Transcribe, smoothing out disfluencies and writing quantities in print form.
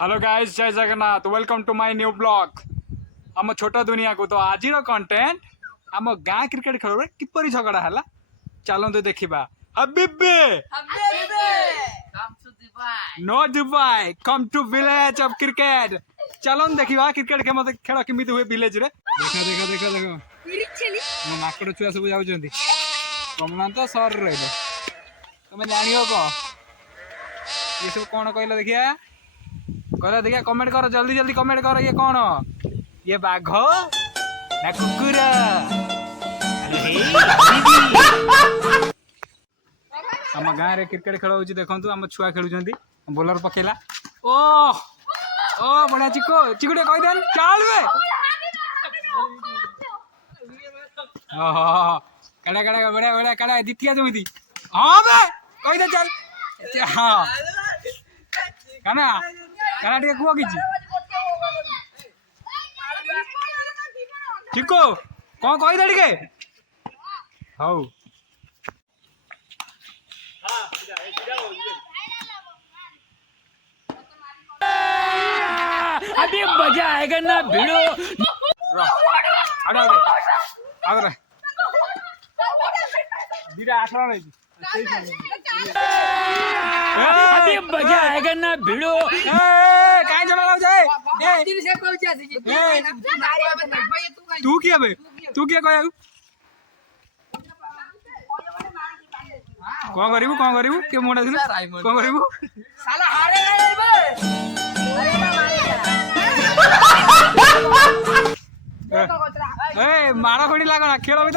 Hello guys, जय Jagannath. Welcome to my new blog. आम छोट दुनिया को तो आज कंटेंट आम गाँ क्रिकेट खेल किपरि झगड़ा है चलते देखा। हबीबी no Dubai come to village of cricket. चलन देखा क्रिकेट के मत खेल केमी हुए विलेज रे। देखा देखा देखा देखो माकड़ छुआ सब जाऊँगी कमना तो सर रही तुम जान कौन ये सब कौन कहला देखिया कहला देखिया कमेंट करो जल्दी जल्दी कमेंट करो। ये कौन ये बाघ ना कुकुर। आम गाँव में क्रिकेट खेल हो देखु आम छुआ खेलुं बोलर पकेला। ओ ओ बढ़िया चिको चिकुटे कहीदेन चल बे कड़ा कड़ा बढ़िया बढ़िया कड़ा जीतिया जमी। हाँ बे कहीदे चल। हाँ काना काना टे कुह कि चिको कौन कहीदे टे हौ अभी मजा आएगा ना भिड़ो। अभी मजा आएगा ना भिड़ो। कहीं चला जाए तू किया बे तू किया कह कौन करू के मुंडा कौन करू माड़ खोड़ी लागना खेल भर